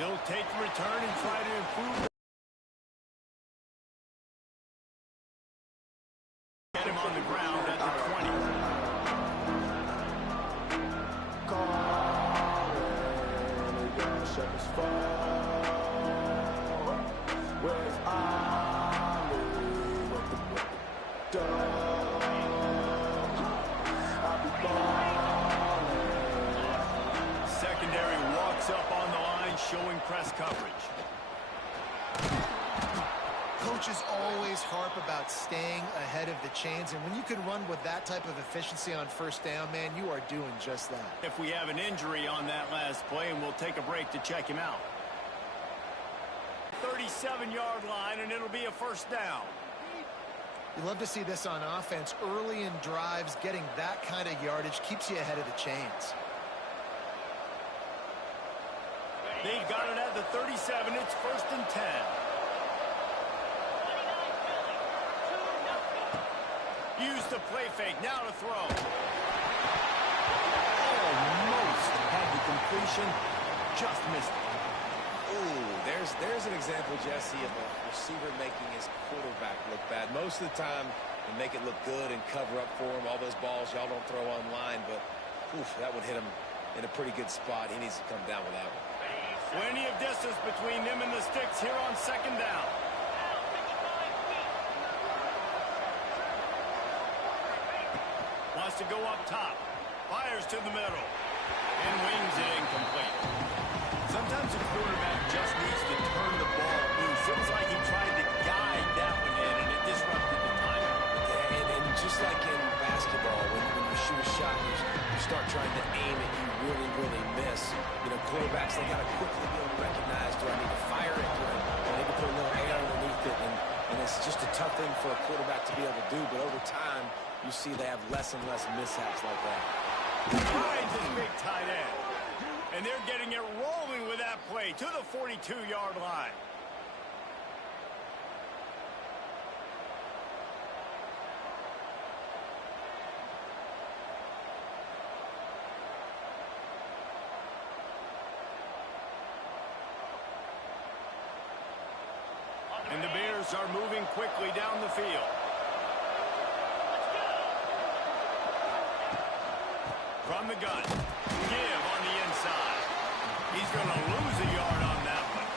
He'll take the return and try to improve. Get him on the ground at the 20. Secondary walks up on the line, showing press coverage. Coaches always harp about staying ahead of the chains, and when you can run with that type of efficiency on first down, man, you are doing just that. If we have an injury on that last play, and we'll take a break to check him out. 37-yard line, and it'll be a first down. You love to see this on offense. Early in drives, getting that kind of yardage keeps you ahead of the chains. They got it at the 37. It's first and 10. Use the play fake. Now to throw. Almost had the completion. Just missed it. Ooh, there's an example, Jesse, of a receiver making his quarterback look bad. Most of the time, they make it look good and cover up for him. All those balls y'all don't throw online, but oof, that would hit him in a pretty good spot. He needs to come down with that one. Plenty of distance between them and the sticks here on second down. Wants to go up top. Fires to the middle. And wings it incomplete. Sometimes a quarterback just needs to turn the ball loose. It was like he tried to guide that one in, and it disrupted the timing. Yeah, and just like in basketball, when you shoot a shot, you start trying to aim it, you really miss. You know, quarterbacks, they got to quickly be able to recognize, do I need to fire it? Do I need to put a little air underneath it? And it's just a tough thing for a quarterback to be able to do, but over time, you see they have less and less mishaps like that. Finds his big tight end. And they're getting it rolling with that play to the 42-yard line. And the Bears are moving quickly down the field. From the gun. Give on the inside. He's going to lose a yard on that one.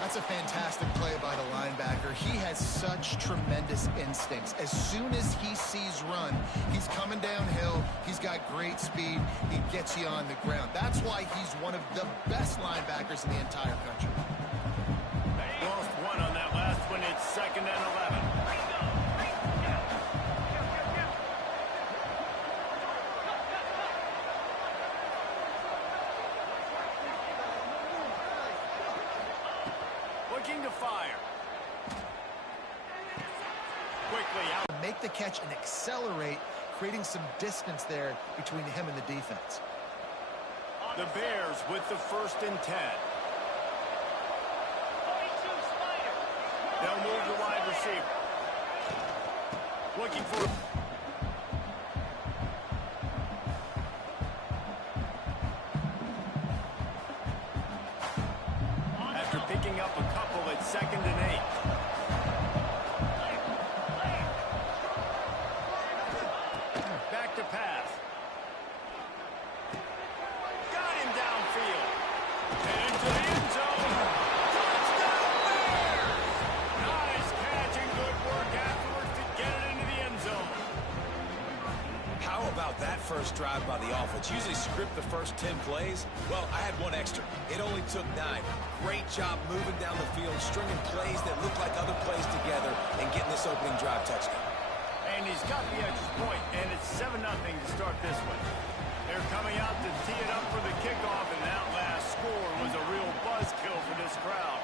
That's a fantastic play by the linebacker. He has such tremendous instincts. As soon as he sees run, he's coming downhill. He's got great speed. He gets you on the ground. That's why he's one of the best linebackers in the entire country. Lost one on that last one. It's second and 11. Looking to fire. Quickly out. Make the catch and accelerate, creating some distance there between him and the defense. The Bears with the first and 10. They'll move the wide receiver. Looking for... After picking up a couple at second and 8. Back to pass. Got him downfield. And into the end zone. Touchdown Bears! Nice catch and good work afterwards to get it into the end zone. How about that first drive by the offense? Usually script the first 10 plays. Well, I had one extra. It only took 9. Great job moving down the field, stringing plays that look like other plays together, and getting this opening drive touchdown. And he's got the extra point, and it's 7-0 to start this one. They're coming out to tee it up for the kickoff, and that last score was a real buzzkill for this crowd.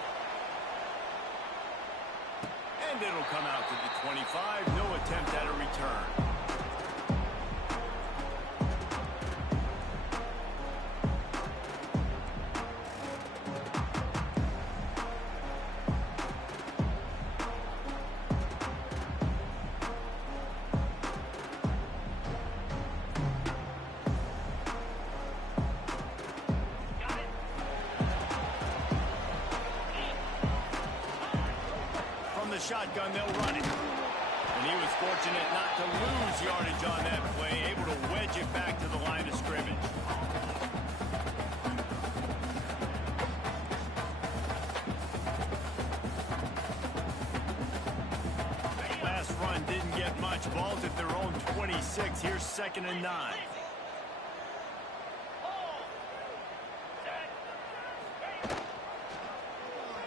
And it'll come out to the 25. No attempt at a return. shotgun, they'll run it. And he was fortunate not to lose yardage on that play, able to wedge it back to the line of scrimmage. Last run didn't get much. Ball's at their own 26. Here's 2nd and 9.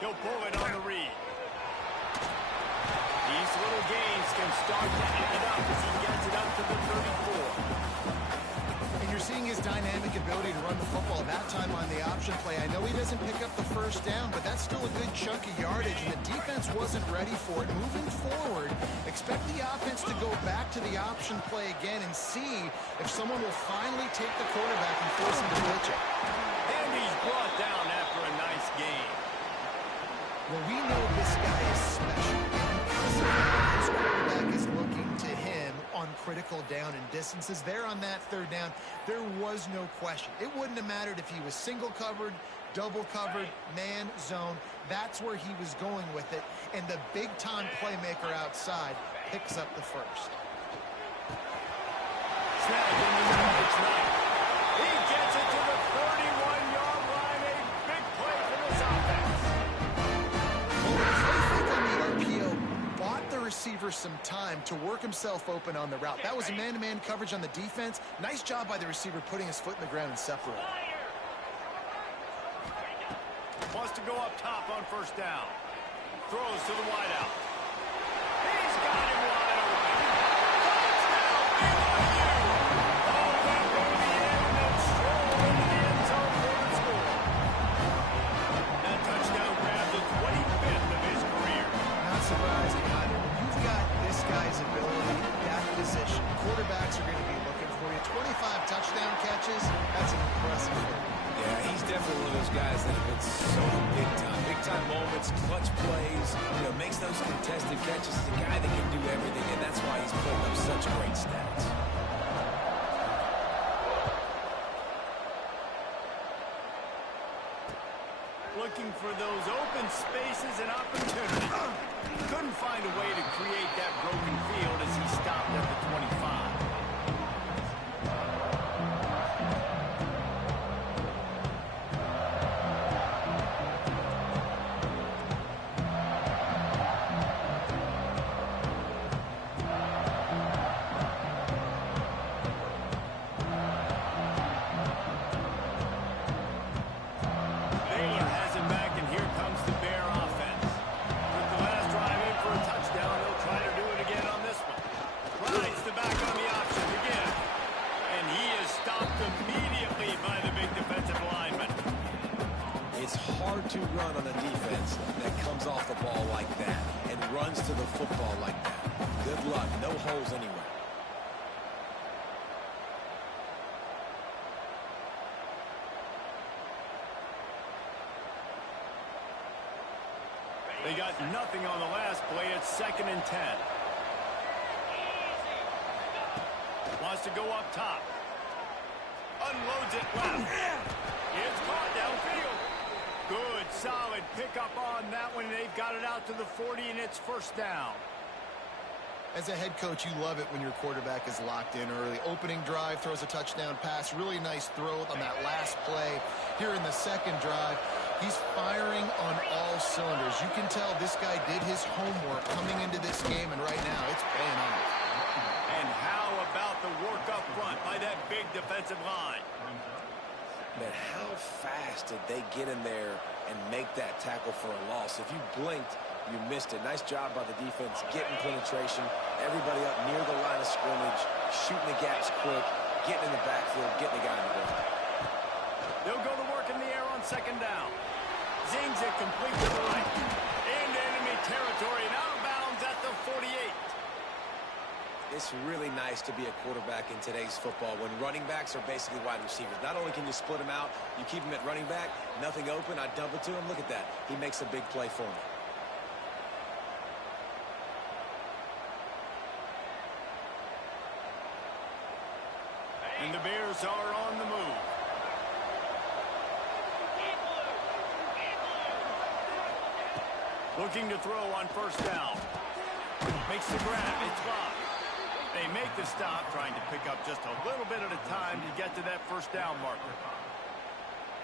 He'll pull it on the read. These little gains can start to add it up as he gets it up to the 34. And you're seeing his dynamic ability to run the football that time on the option play. I know he doesn't pick up the first down, but that's still a good chunk of yardage, and the defense wasn't ready for it. Moving forward, expect the offense to go back to the option play again and see if someone will finally take the quarterback and force him to pitch it. And he's brought down after a nice game. Well, we know this guy is special. Because of that, his quarterback is looking to him on critical down and distances. There on that 3rd down, there was no question. It wouldn't have mattered if he was single covered, double covered, man, zone. That's where he was going with it. And the big-time playmaker outside picks up the first. Snap in the yardage line. He gets it to the 31-yard line. A big play for this offense. Bought the receiver some time to work himself open on the route. That was a man-to-man coverage on the defense. Nice job by the receiver putting his foot in the ground and separating. Wants to go up top on 1st down. Throws to the wideout. He's got him wide open. Touchdown, BYU! Oh, that go to the end and then stroll into the end zone for the score. That touchdown grabbed the 25th of his career. Not surprising either. You've got this guy's ability, that position. Quarterbacks are going to be looking for you. 25 touchdown catches, that's an impressive thing. Yeah, he's definitely one of those guys that have been so big time. Big time moments, clutch plays, makes those contested catches. He's a guy that can do everything, and that's why he's putting up such great stats. Looking for those open spaces and opportunities. Couldn't find a way to create that broken field as he stopped at the 25. Baylor has it back, and here comes the Bear offense. With the last drive in for a touchdown, they'll try to do it again on this one. Rides the back on the option again. And he is stopped immediately by the big defensive lineman. It's hard to run on a defense that comes off the ball like that and runs to the football like that. Good luck. No holes anywhere. They got nothing on the last play. It's 2nd and 10. Wants to go up top. Unloads it left. It's caught downfield. Good, solid pickup on that one. They've got it out to the 40, and it's 1st down. As a head coach, you love it when your quarterback is locked in early. Opening drive, throws a touchdown pass. Really nice throw on that last play. Here in the 2nd drive, he's firing on all cylinders. You can tell this guy did his homework coming into this game, and right now it's paying off. And how about the work up front by that big defensive line? Man, how fast did they get in there and make that tackle for a loss? If you blinked, you missed it. Nice job by the defense, getting penetration, everybody up near the line of scrimmage, shooting the gaps quick, getting in the backfield, getting the guy in the ball. They'll go to work in the air on 2nd down. Zings it complete to the right. Into enemy territory and out of bounds at the 48. It's really nice to be a quarterback in today's football when running backs are basically wide receivers. Not only can you split them out, you keep them at running back, nothing open, I dump it to him. Look at that. He makes a big play for me. And the Bears are on the move. Looking to throw on first down. Makes the grab. It's blocked. They make the stop, trying to pick up just a little bit at a time to get to that first down marker.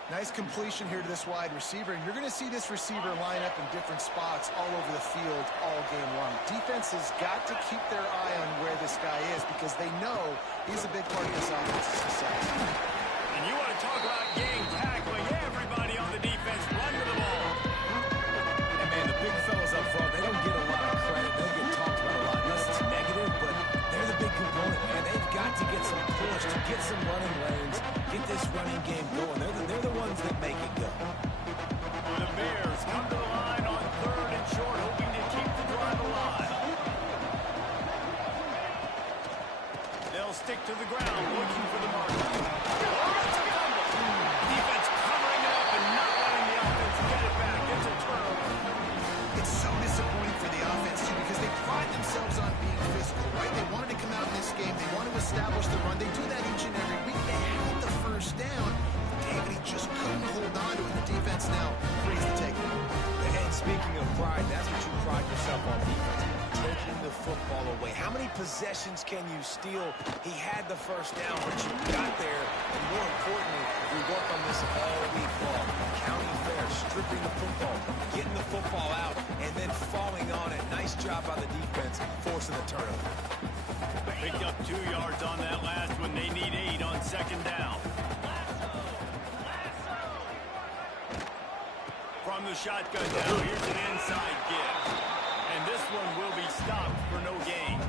Nice completion here to this wide receiver, and you're going to see this receiver line up in different spots all over the field all game long. Defense has got to keep their eye on where this guy is because they know he's a big part of this offense's success. And you want to talk about game tackling, everybody on the defense run to the ball. And man, the big fellas up front, they don't get a lot of credit. They'll get talked about a lot, unless it's negative, but they're the big component, man. They've got to get some push, to get some running lanes, get this running game going. They're the ones that make it go. The Bears come to the line on third and short, hoping to keep the drive alive. They'll stick to the ground, looking for the marker. Oh, it's a fumble. Defense covering it up and not letting the offense get it back. It's a turnover. It's so disappointing for the offense, too, because they pride themselves on being physical, right? They wanted to come out in this game. They want to establish the run. They do that each and every week. They had the first down. David, he just couldn't hold on to it. The defense now frees the takeaway. And speaking of pride, that's what you pride yourself on defense, taking the football away. How many possessions can you steal? He had the first down, but you got there. And more importantly, we work on this all week long. Counting fair, stripping the football, getting the football out, and then falling on it. Nice job by the defense, forcing the turnover. Picked up 2 yards on that last one. They need 8 on second down. From the shotgun now, here's an inside give. And this one will be stopped for no gain.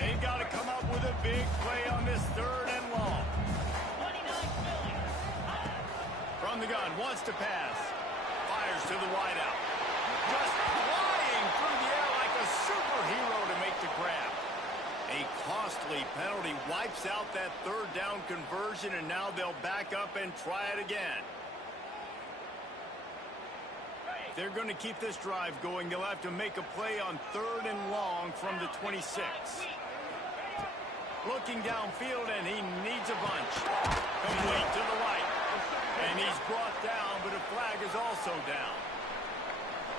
They've got to come up with a big play on this third and long. From the gun, wants to pass. Fires to the wideout. Just flying through the air like a superhero to make the grab. A costly penalty wipes out that third down conversion, and now they'll back up and try it again. If they're going to keep this drive going, they'll have to make a play on third and long from the 26. Looking downfield, and he needs a bunch. Complete to the right. And he's brought down, but a flag is also down.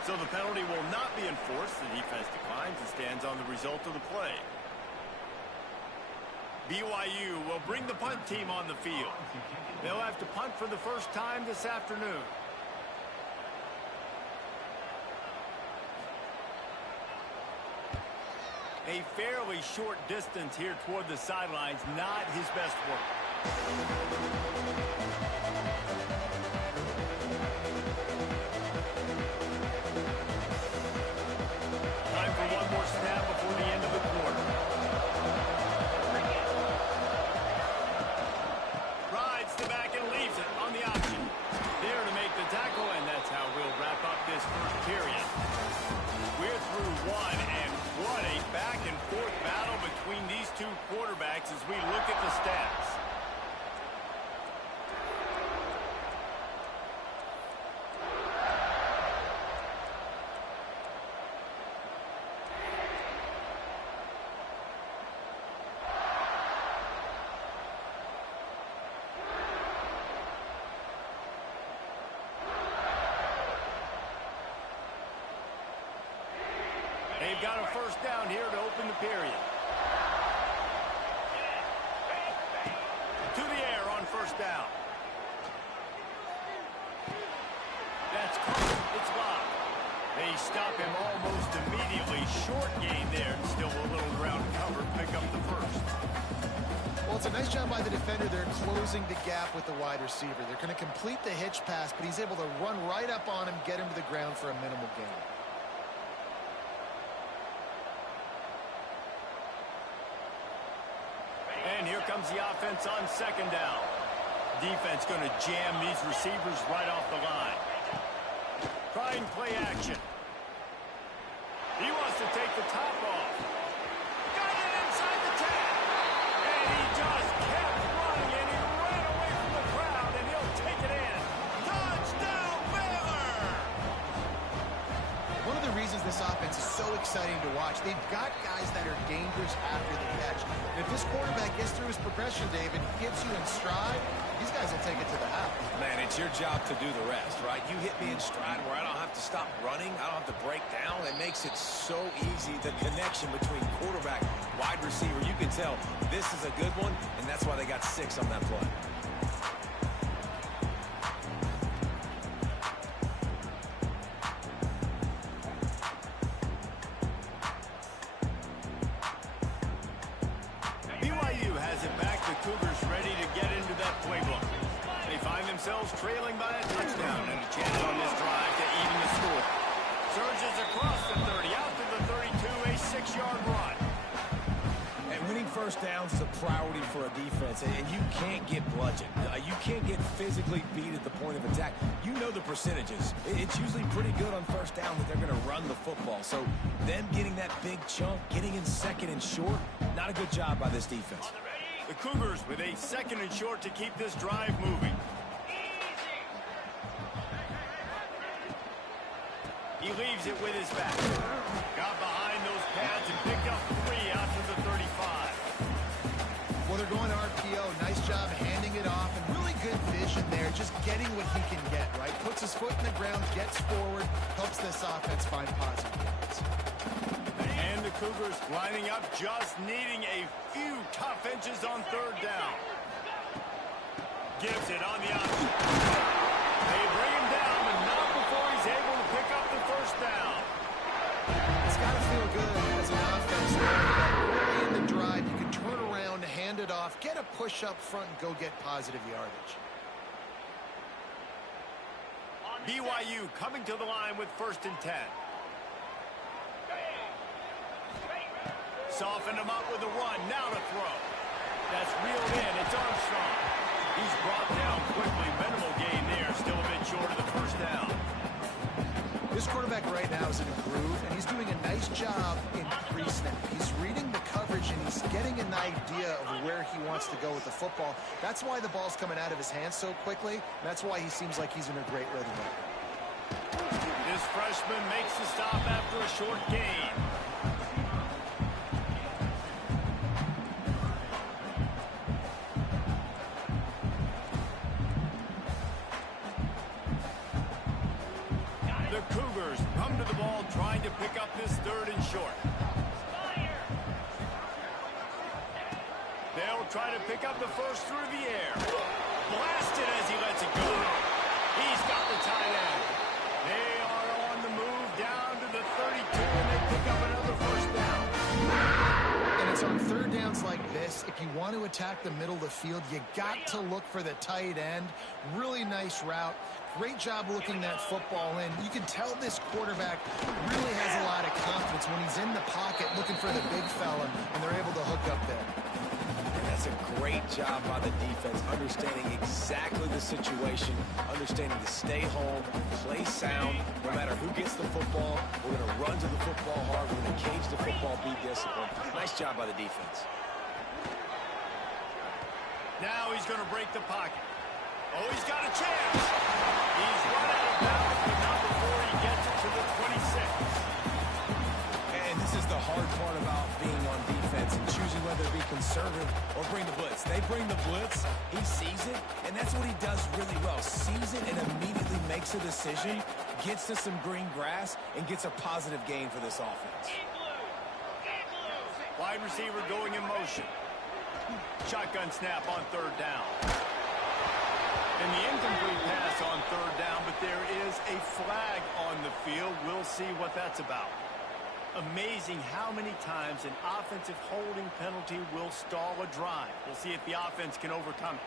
So the penalty will not be enforced. The defense declines and stands on the result of the play. BYU will bring the punt team on the field. They'll have to punt for the first time this afternoon. A fairly short distance here toward the sidelines, not his best work. Time for one more snap before the end of the quarter. Rides the back and leaves it on the option. There to make the tackle, and that's how we'll wrap up this first period. We're through one, and what a back-and-forth battle between these two quarterbacks as we look at the stats. They've got a first down here to open the period. To the air on first down. That's caught. It's blocked. They stop him almost immediately. Short gain there. Still a little ground cover. Pick up the first. Well, it's a nice job by the defender. They're closing the gap with the wide receiver. They're going to complete the hitch pass, but he's able to run right up on him, get him to the ground for a minimal gain. And here comes the offense on second down. Defense going to jam these receivers right off the line. Trying play action. He wants to take the top off. Got it inside the 10. And he just kept running, and he ran away from the crowd, and he'll take it in. Touchdown, Baylor! One of the reasons this offense is so exciting to watch. They've got guys that are dangerous after the catch. And if this quarterback gets through his progression, David, gets you in stride, these guys will take it to the house. Man, it's your job to do the rest, right? You hit me in stride where I don't have to stop running. I don't have to break down. It makes it so easy, the connection between quarterback, wide receiver. You can tell this is a good one, and that's why they got 6 on that play. BYU has it back. The Cougars ready to get into that playbook. They find themselves trailing by a touchdown and a chance on this drive to even the score. Surges across the 30, out to the 32, a 6-yard run. And winning first downs is a priority for a defense, and you can't get bludgeoned. You can't get physically beat at the point of attack. You know the percentages. It's usually pretty good on first down that they're going to run the football. So them getting that big chunk, getting in second and short, not a good job by this defense. The Cougars with a 2nd and short to keep this drive moving. He leaves it with his back. Got behind those pads and picked up 3 out to the 35. Well, they're going RPO. Nice job handing it off, and really good vision there, just getting what he can get, right? Puts his foot in the ground, gets forward, helps this offense find positive yards. And the Cougars lining up, just needing a few tough inches on 3rd down. Gives it on the option. They bring him down, but not before he's able to pick up the 1st down. It's got to feel good as an offense that early in the drive you can turn around, hand it off, get a push up front, and go get positive yardage. BYU coming to the line with 1st and 10. Softened him up with a run. Now to throw. That's reeled in. It's Armstrong. He's brought down quickly. Minimal gain there. Still a bit short of the 1st down. This quarterback right now is in a groove, and he's doing a nice job in pre-snap. He's reading the coverage, and he's getting an idea of where he wants to go with the football. That's why the ball's coming out of his hands so quickly. That's why he seems like he's in a great rhythm right now. This freshman makes the stop after a short gain. The Cougars come to the ball trying to pick up this 3rd and short. They'll try to pick up the 1st through the air. Blasted as he lets it go. He's got the tight end. They are on the move down to the 32, and they pick up another 1st down. And it's on 3rd downs like this. If you want to attack the middle of the field, you got to look for the tight end. Really nice route. Great job looking that football in. You can tell this quarterback really has a lot of confidence when he's in the pocket looking for the big fella, and they're able to hook up there. And that's a great job by the defense, understanding exactly the situation, understanding to stay home, play sound, no matter who gets the football. We're going to run to the football hard. We're going to cage the football, be disciplined. Nice job by the defense. Now he's going to break the pocket. Oh, he's got a chance. He's run out of bounds, but not before he gets it to the 26. And this is the hard part about being on defense and choosing whether to be conservative or bring the blitz. They bring the blitz, he sees it, and that's what he does really well. Sees it and immediately makes a decision, gets to some green grass, and gets a positive gain for this offense. Wide receiver going in motion. Shotgun snap on 3rd down. And the incomplete pass on 3rd down, but there is a flag on the field. We'll see what that's about. Amazing how many times an offensive holding penalty will stall a drive. We'll see if the offense can overcome it.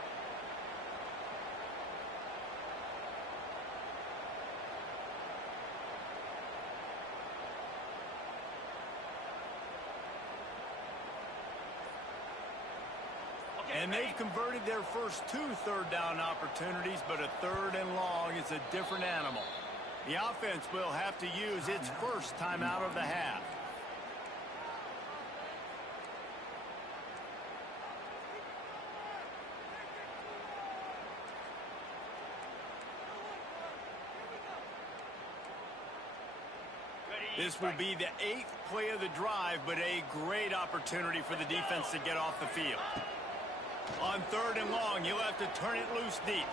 And they've converted their first 2 3rd down opportunities, but a 3rd and long is a different animal. The offense will have to use its first timeout of the half. This will be the 8th play of the drive, but a great opportunity for the defense to get off the field. On 3rd and long, you'll have to turn it loose deep.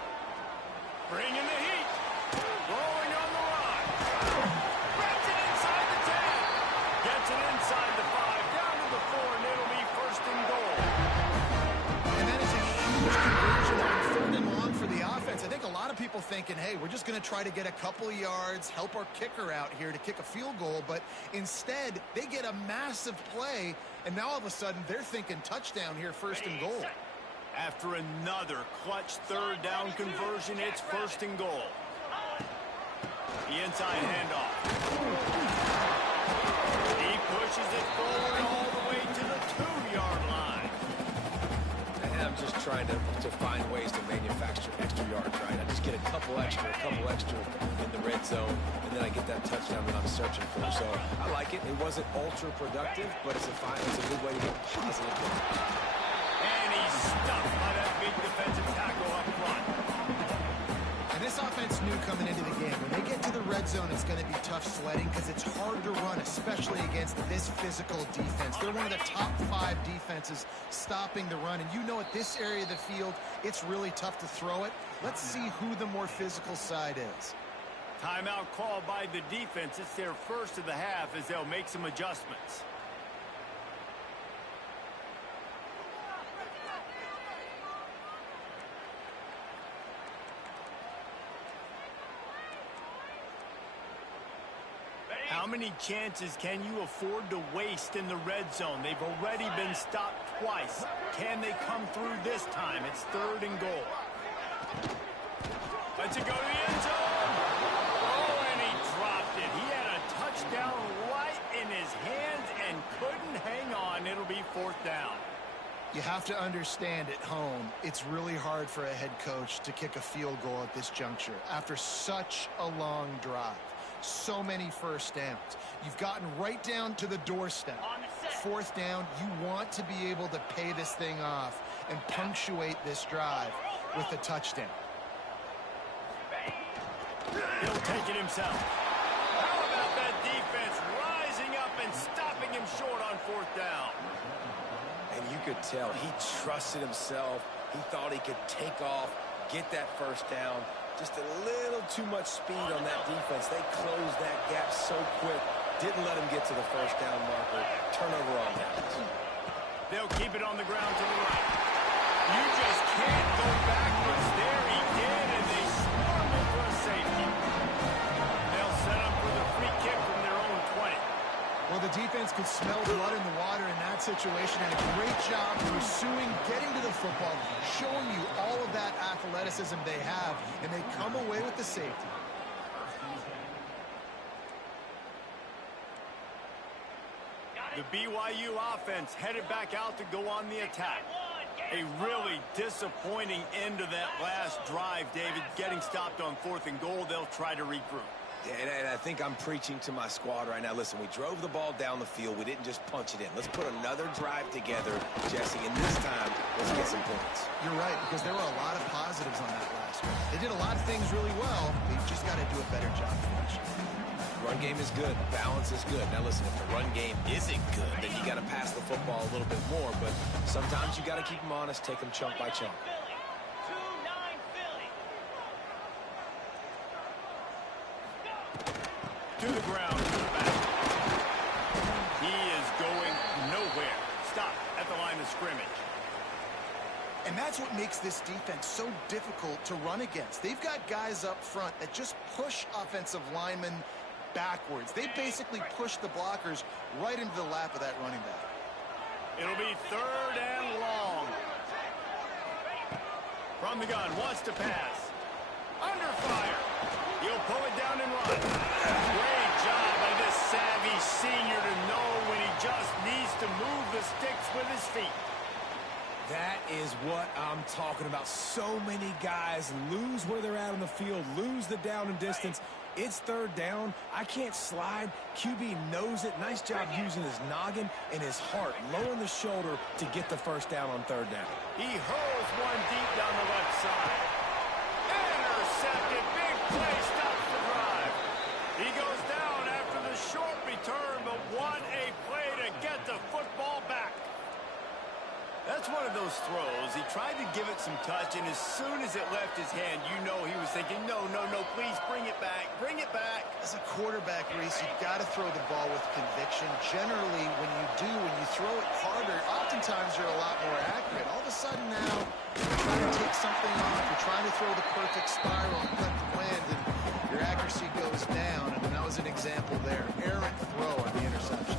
Bring in the heat. Rolling on the run. Gets it inside the 10. Gets it inside the 5. Down to the 4, and it'll be 1st and goal. And that is a huge conversion on 3rd and long for the offense. I think a lot of people thinking, hey, we're just going to try to get a couple of yards, help our kicker out here to kick a field goal. But instead, they get a massive play, and now all of a sudden they're thinking touchdown here, 1st and goal. After another clutch 3rd down conversion, it's 1st and goal. The inside handoff. He pushes it forward all the way to the 2-yard line. And I'm just trying to find ways to manufacture extra yards, right? I just get a couple extra in the red zone, and then I get that touchdown that I'm searching for. So I like it. It wasn't ultra productive, but it's a good way to get positive yards. And he's stuffed by that big defensive tackle up front. And this offense knew coming into the game, when they get to the red zone, it's going to be tough sledding because it's hard to run, especially against this physical defense. They're one of the top 5 defenses stopping the run. And you know at this area of the field, it's really tough to throw it. Let's see who the more physical side is. Timeout called by the defense. It's their first of the half as they'll make some adjustments. How many chances can you afford to waste in the red zone? They've already been stopped twice. Can they come through this time? It's 3rd and goal. Let's it go to the end zone. Oh, and he dropped it. He had a touchdown right in his hands and couldn't hang on. It'll be 4th down. You have to understand at home, it's really hard for a head coach to kick a field goal at this juncture after such a long drive. So many 1st downs. You've gotten right down to the doorstep. 4th down, you want to be able to pay this thing off and punctuate this drive with a touchdown. He'll take it himself. How about that defense rising up and stopping him short on 4th down? And you could tell he trusted himself. He thought he could take off, get that 1st down. Just a little too much speed on that defense. They closed that gap so quick. Didn't let him get to the 1st down marker. Turnover on downs. They'll keep it on the ground to the right. You just can't go backwards there. He did, and they swarm him for a safety. They'll set up for the free kick from their own 20. Well, the defense could smell blood in the water in that situation, and a great job pursuing, getting to the football, showing you all of that athleticism they have, and they come away with the safety. The BYU offense headed back out to go on the attack. A really disappointing end to that last drive, David. Getting stopped on 4th and goal, they'll try to regroup. And I think I'm preaching to my squad right now. Listen, we drove the ball down the field. We didn't just punch it in. Let's put another drive together, Jesse, and this time, let's get some points. You're right, because there were a lot of positives on that last one. They did a lot of things really well. They've just got to do a better job finishing. Run game is good. Balance is good. Now, listen, if the run game isn't good, then you got to pass the football a little bit more. But sometimes you got to keep them honest, take them chunk by chunk. To the ground, to the back. He is going nowhere. Stop at the line of scrimmage. And that's what makes this defense so difficult to run against. They've got guys up front that just push offensive linemen backwards. They basically push the blockers right into the lap of that running back. It'll be 3rd and long. From the gun, wants to pass. Under fire. He'll pull it down and run. Great job by this savvy senior to know when he just needs to move the sticks with his feet. That is what I'm talking about. So many guys lose where they're at on the field, lose the down and distance. It's 3rd down. I can't slide. QB knows it. Nice job using his noggin and his heart, lowering the shoulder to get the 1st down on 3rd down. He hurls one deep down the left side. Intercepted. Big play stops the drive. He goes down after the short return. It's one of those throws. He tried to give it some touch, and as soon as it left his hand, you know he was thinking, no, no, no, please bring it back. Bring it back. As a quarterback, Reese, you've got to throw the ball with conviction. Generally, when you throw it harder, oftentimes you're a lot more accurate. All of a sudden now, you're trying to take something off. You're trying to throw the perfect spiral and cut the wind, and your accuracy goes down. And that was an example there. Errant throw on the interception.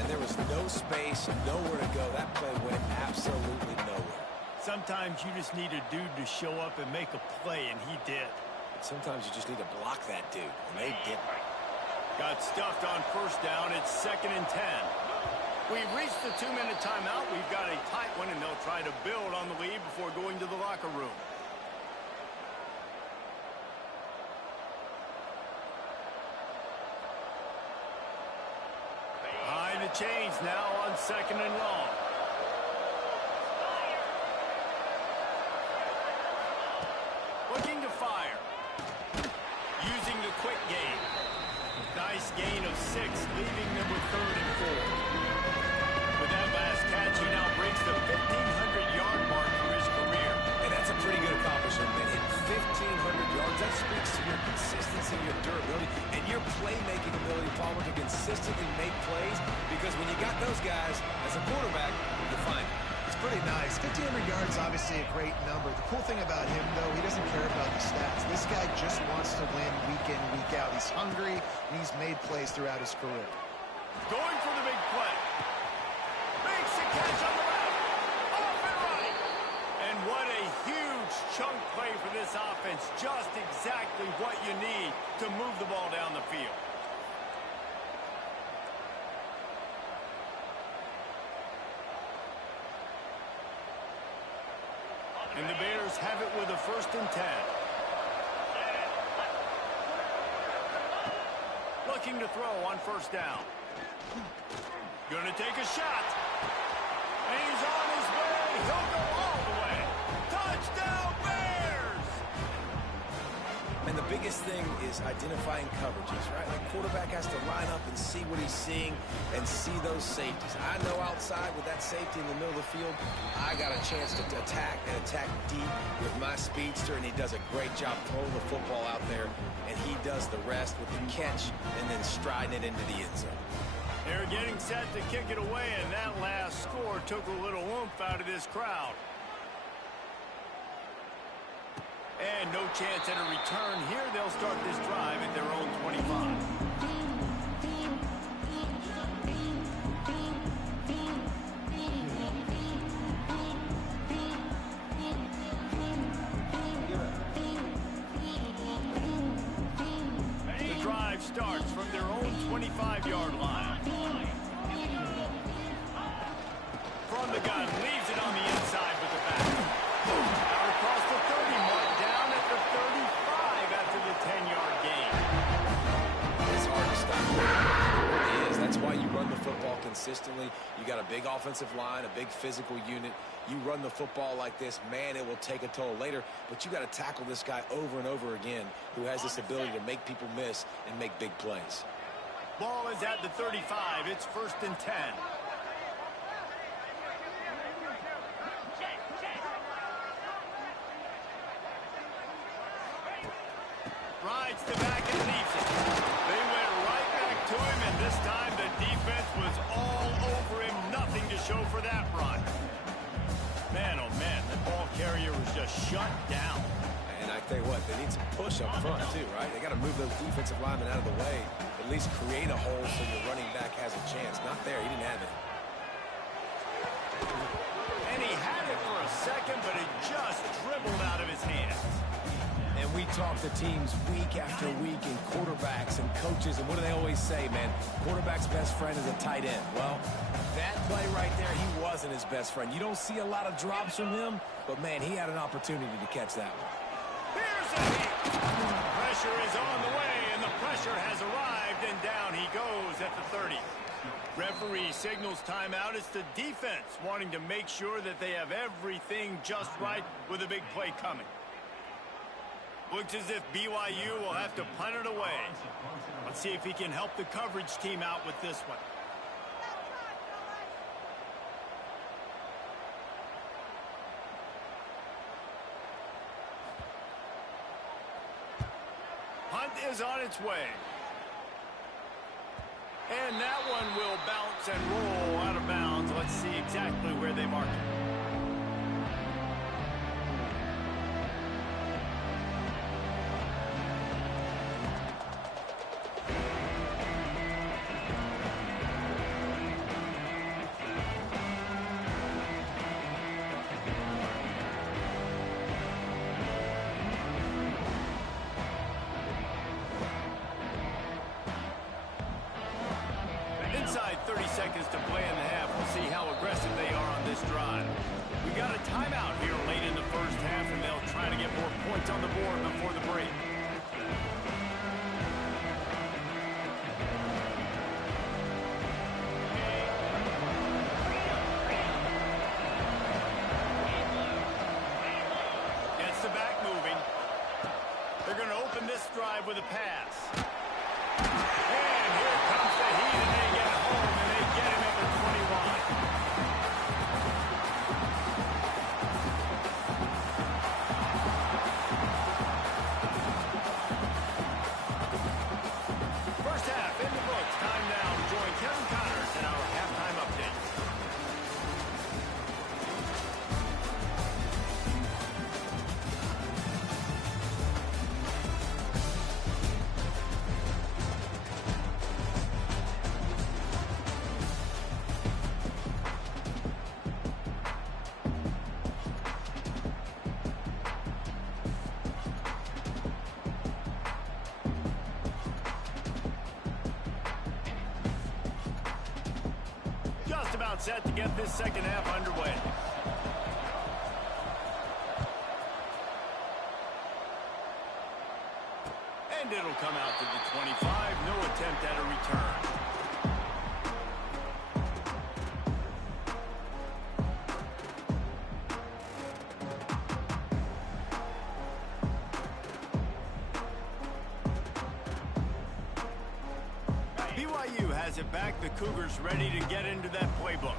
And there was no space, nowhere to go. That play went absolutely nowhere. Sometimes you just need a dude to show up and make a play, and he did. Sometimes you just need to block that dude, and they didn't. Got stuffed on first down. It's 2nd and 10. We've reached the 2-minute timeout. We've got a tight one, and they'll try to build on the lead before going to the locker room. Behind the chains now on 2nd and long. Looking to fire. Using the quick gain. Nice gain of 6, leaving them with 3rd and 4. With that last catch, he now breaks the 1,500-yard mark for his career. And that's a pretty good accomplishment, man. Hitting 1,500 yards, that speaks to your consistency, your durability, and your playmaking ability, Palmer, to consistently make plays. Because when you got those guys, as a quarterback, you find it. It's pretty nice. 1,500 yards, obviously a great number. The cool thing about him, though, he doesn't care about the stats. This guy just wants to win week in, week out. He's hungry, and he's made plays throughout his career. Going for the big play. Makes the catch on the left. Off and right. And what a huge chunk play for this offense. Just exactly what you need to move the ball down the field. And the Bears have it with a 1st and 10. Looking to throw on first down. Gonna take a shot. And he's on his way. He'll go all the way. Touchdown, Bears! And the biggest thing is identifying coverages, right? Like, quarterback has to line up and see what he's seeing and see those safeties. I know outside with that safety in the middle of the field, I got a chance to attack and attack deep with my speedster, and he does a great job throwing the football out there, and he does the rest with the catch and then striding it into the end zone. They're getting set to kick it away, and that last score took a little oomph out of this crowd. And no chance at a return here. They'll start this drive at their own 25. The drive starts from their own 25-yard line. From the gun, leaves it on the inside with the back. Out across the 30 mark, down at the 35 after the 10-yard gain. It's hard to stop. It really is. That's why you run the football consistently. You got a big offensive line, a big physical unit. You run the football like this, man, it will take a toll later. But you got to tackle this guy over and over again who has this ability to make people miss and make big plays. Ball is at the 35. It's 1st and 10. Rides the back and leaves it. They went right back to him, and this time the defense was all over him. Nothing to show for that run. Man, oh man, the ball carrier was just shut down. And I tell you what, they need some push up front too, right? They got to move those defensive linemen out of the way. At least create a hole so your running back has a chance. Not there. He didn't have it. And he had it for a second, but it just dribbled out of his hands. And we talk to teams week after week, and quarterbacks and coaches, and what do they always say, man? Quarterback's best friend is a tight end. Well, that play right there, he wasn't his best friend. You don't see a lot of drops from him, but, man, he had an opportunity to catch that one. Here's a hit. Pressure is on the way, and the pressure has arrived, and down he goes at the 30. Referee signals timeout. It's the defense wanting to make sure that they have everything just right with a big play coming. Looks as if BYU will have to punt it away. Let's see if he can help the coverage team out with this one. is on its way. And that one will bounce and roll out of bounds. Let's see exactly where they mark it. Inside 30 seconds to play in the half. We'll see how aggressive they are on this drive. We've got a timeout here late in the first half, and they'll try to get more points on the board before the break. Gets the back moving. They're going to open this drive with a pass. And here comes the heat, and they get home, and they get him at the 21. First half in the books. Time now to join Kevin Connors in our halftime update. Just about set to get this second half underway. And it'll come out to the 25. No attempt at a return. BYU has it back. The Cougars ready to get into that playbook.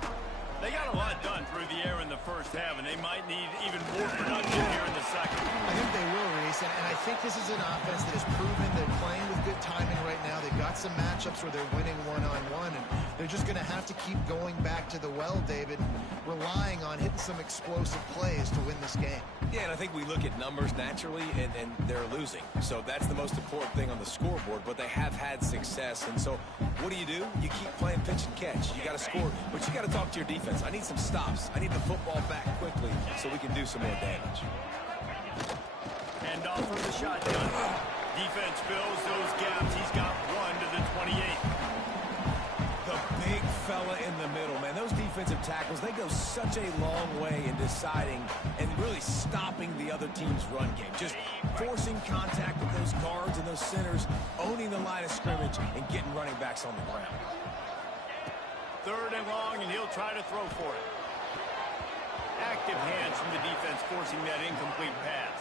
They got a lot done through the air in the first half, and they might need even more production here in the second. I think they will, Reese, and I think this is an offense that has proven they're playing with good timing right now. They've got some matchups where they're winning one-on-one, and they're just going to have to keep going back to the well, David, relying on hitting some explosive plays to win this game. Yeah, and I think we look at numbers naturally, and they're losing. So that's the most important thing on the scoreboard, but they have had success. And so what do? You keep playing pitch and catch. You got to score, but you got to talk to your defense. I need some stops. I need the football back quickly so we can do some more damage. And off from the shotgun. Defense fills those gaps. He's got one to the 28. The big fella in the middle, man. Those defensive tackles, they go such a long way in deciding and really stopping the other team's run game. Just forcing contact with those guards and those centers, owning the line of scrimmage, and getting running backs on the ground. Third and long, and he'll try to throw for it. Active hands from the defense forcing that incomplete pass.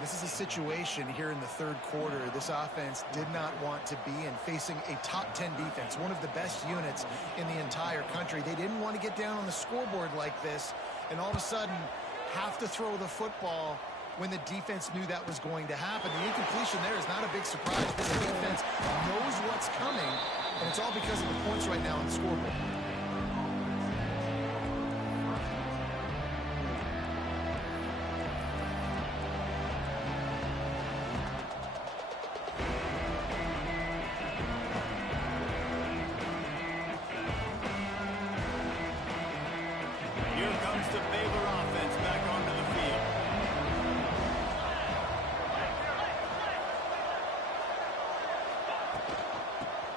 This is a situation here in the third quarter this offense did not want to be in, facing a top 10 defense, one of the best units in the entire country. They didn't want to get down on the scoreboard like this and all of a sudden have to throw the football when the defense knew that was going to happen. The incompletion there is not a big surprise. This defense knows what's coming, and it's all because of the points right now on the scoreboard. Here comes the Baylor offense back onto the field.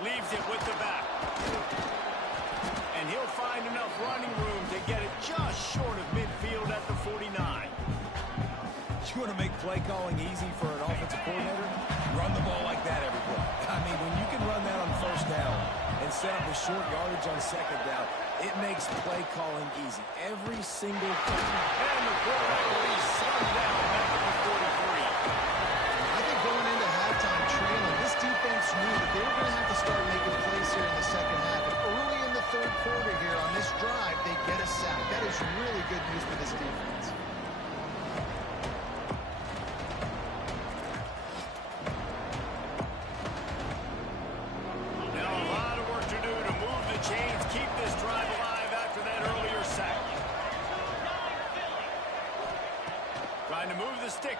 Leaves it with the back. And he'll find enough running room to get it just short of midfield at the 49. You want to make play calling easy for an offensive coordinator? Run the ball like that every play. I mean, when you can run that on first down and set up the short yardage on second down, it makes play calling easy. Every single time. And the quarterback will be slammed down back at the 43. I think going into halftime trailing, this defense knew that they were going to have to start making plays here in the second half. And early in the third quarter here on this drive, they get a sack. That is really good news for this defense.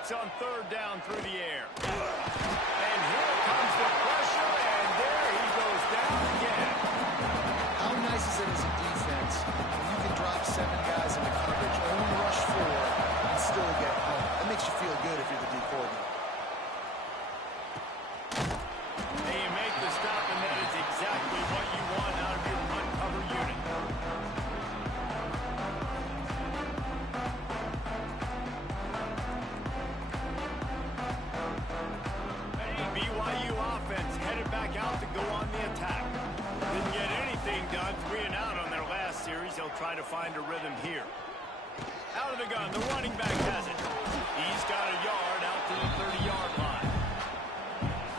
looks on third down through the air. And here comes the pressure, and there he goes down again. How nice is it as a defense when you can drop 7 guys into coverage, only rush 4, and still get home? That makes you feel good if you're the D coordinator. And you make the stop, and that is exactly what you want out of your run-cover unit. BYU offense headed back out to go on the attack. Didn't get anything done, 3 and out on their last series. They'll try to find a rhythm here. Out of the gun, the running back has it. He's got a yard out to the 30-yard line.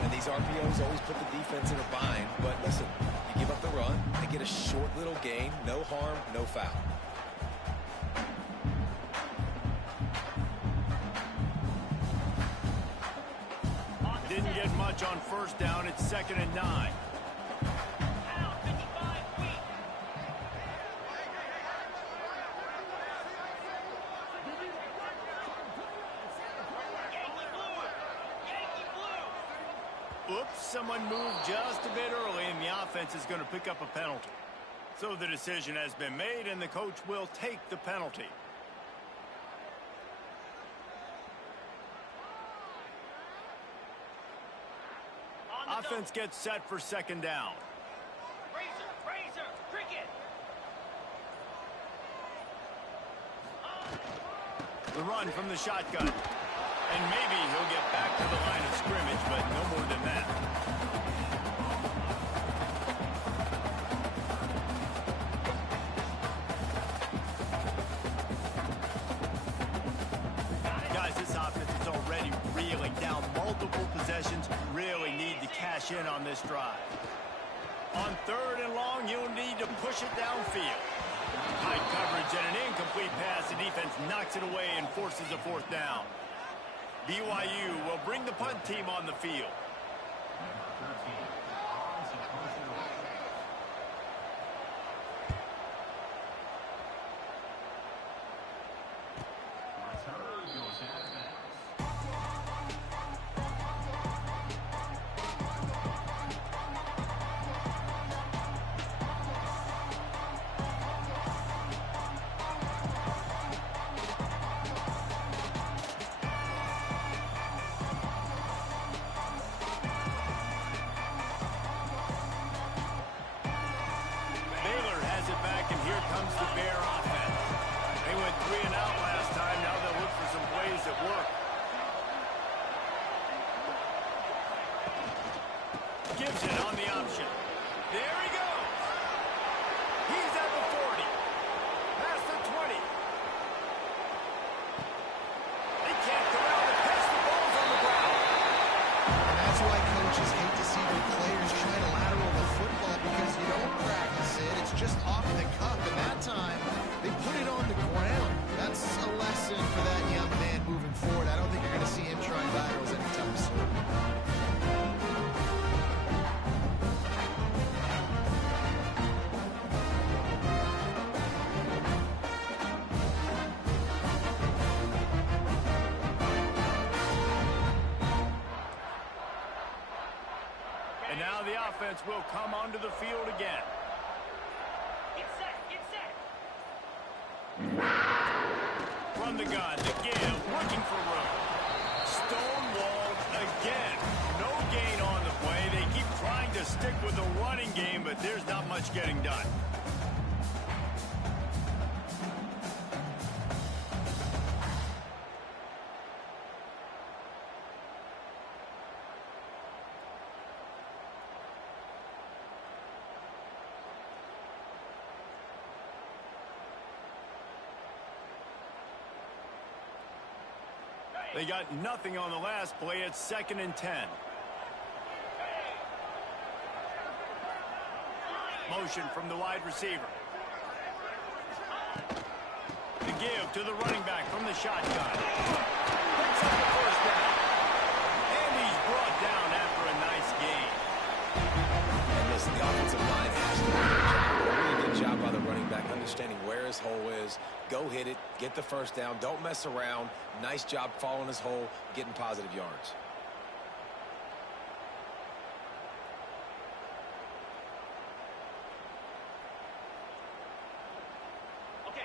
And these RPOs always put the defense in a bind. But listen, you give up the run, they get a short little gain, no harm, no foul. Didn't get much on first down. It's 2nd and 9. Oops, someone moved just a bit early, and the offense is going to pick up a penalty. So the decision has been made, and the coach will take the penalty. Offense gets set for 2nd down. Razor, cricket. The run from the shotgun. And maybe he'll get back to the line of scrimmage, but no more than that. Guys, this offense is already reeling down multiple possessions. Really need to cash in on this drive. On 3rd and long, you'll need to push it downfield. High coverage and an incomplete pass. The defense knocks it away and forces a 4th down. BYU will bring the punt team on the field. Baylor has it back, and here comes the Bear offense. They went 3 and out last time. Now they'll look for some plays that work. Gives it on the option. There he goes. He's at the 40. Past the 20. They can't corral the pass. The ball's on the ground. And that's why coaches hate to see their players try to lateral the football because you don't practice it. It's just off the cuff. And that time, they put it on the ground. That's a lesson for that young man moving forward. I don't think you're going to see him trying laterals anytime soon. And now the offense will come onto the field again. Get set. From the gun, the give, looking for room. Stonewalled again. No gain on the play. They keep trying to stick with the running game, but there's not much getting done. They got nothing on the last play. It's 2nd and 10. Motion from the wide receiver. The give to the running back from the shotgun. Picks up the 1st down. And he's brought down after a nice gain. And listen, the offensive line has to do a really good job by the running back, understanding where his hole is, Go hit it. Get the first down. Don't mess around. Nice job following his hole, getting positive yards.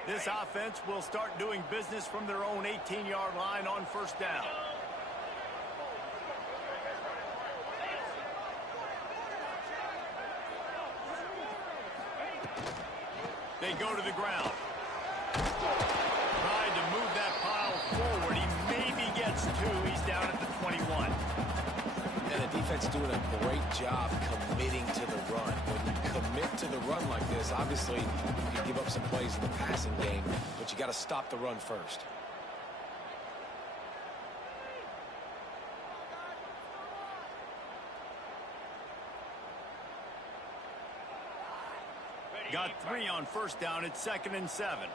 This offense will start doing business from their own 18-yard line on first down. They go to the ground. Tried to move that pile forward. He maybe gets 2. He's down at the 21. And the defense doing a great job committing to the run. When you commit to the run like this, obviously you can give up some plays in the passing game, but you got to stop the run first. Got 3 on first down. It's 2nd and 7.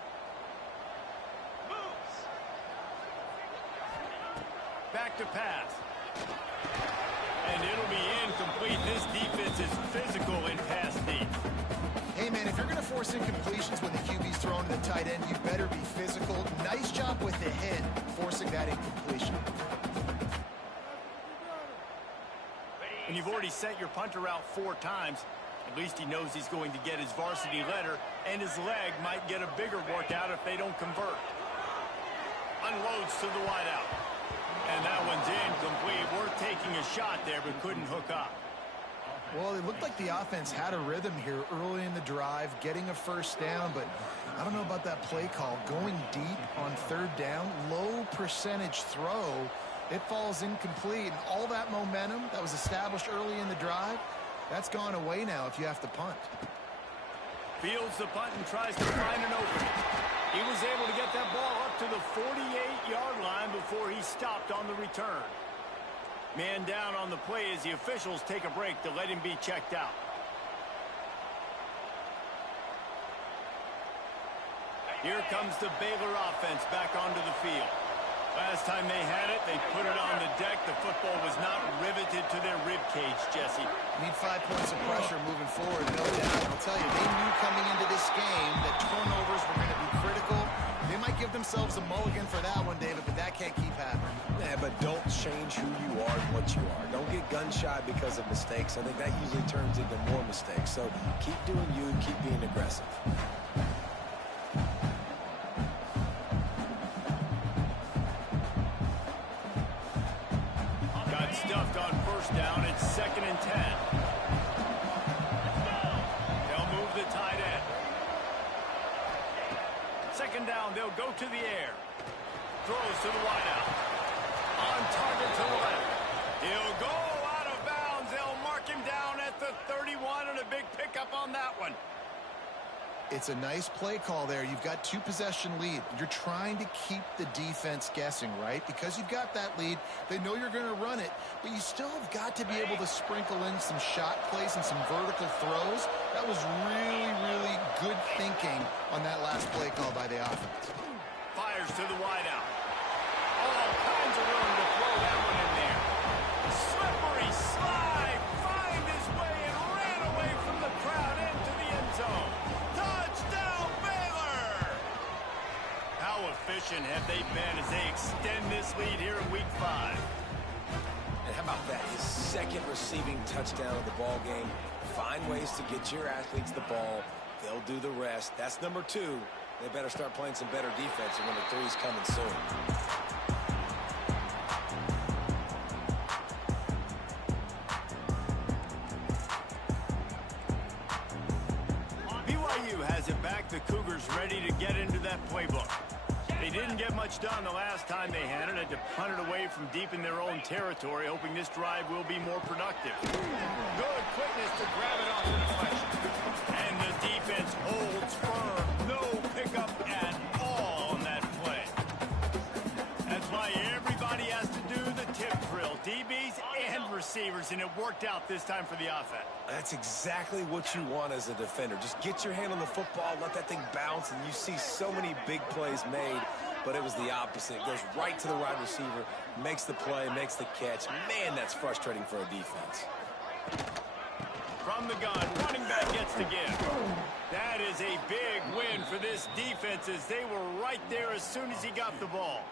Back to pass. And it'll be incomplete. This defense is physical in pass deep. Hey, man, if you're going to force incompletions when the QB's throwing to the tight end, you better be physical. Nice job with the hit, forcing that incompletion. And you've already sent your punter out 4 times. At least he knows he's going to get his varsity letter, and his leg might get a bigger workout if they don't convert. Unloads to the wideout. And that one's incomplete. Worth taking a shot there, but couldn't hook up. Well, it looked like the offense had a rhythm here early in the drive, getting a first down, but I don't know about that play call. Going deep on 3rd down, low percentage throw, it falls incomplete. And all that momentum that was established early in the drive, that's gone away now if you have to punt. Fields the punt and tries to find an opening. He was able to get that ball up to the 48-yard line before he stopped on the return. Man down on the play as the officials take a break to let him be checked out. Here comes the Baylor offense back onto the field. Last time they had it, they put it on the deck. The football was not riveted to their rib cage, Jesse. Need 5 points of pressure moving forward, no doubt. I'll tell you, they knew coming into this game that turnovers were going to be critical. They might give themselves a mulligan for that one, David, but that can't keep happening. Yeah, but don't change who you are and what you are. Don't get gun-shy because of mistakes. I think that usually turns into more mistakes. So keep doing you, keep being aggressive. Stuffed on first down. It's 2nd and 10. They'll move the tight end. 2nd down, they'll go to the air. Throws to the wideout. On target to the left. He'll go out of bounds. They'll mark him down at the 31, and a big pickup on that one. It's a nice play call there. You've got 2-possession lead. You're trying to keep the defense guessing, right? Because you've got that lead, they know you're going to run it, but you still have got to be able to sprinkle in some shot plays and some vertical throws. That was really, really good thinking on that last play call by the offense. Fires to the wideout. All kinds of room to throw that one in there. Slippery slide. Find his way and ran away from the crowd into the end zone. Touchdown, Baylor! How efficient have they been as they extend this lead here in Week 5? And how about that? His 2nd receiving touchdown of the ball game. Find ways to get your athletes the ball. They'll do the rest. That's number 2. They better start playing some better defense, and number 3's coming soon. BYU has it back. The Cougars ready to get into that playbook. They didn't get much done the last time they had it. Had to punt it away from deep in their own territory, hoping this drive will be more productive. Good quickness to grab it off the deflection. And the defense holds firm. No pickup at all on that play. That's why everybody has to do the tip drill. DBs and receivers, and it worked out this time for the offense. That's exactly what you want as a defender. Just get your hand on the football, let that thing bounce, and you see so many big plays made, but it was the opposite. It goes right to the wide receiver, makes the play, makes the catch. Man, that's frustrating for a defense. From From the gun, running back gets the give. That is a big win for this defense as they were right there as soon as he got the ball.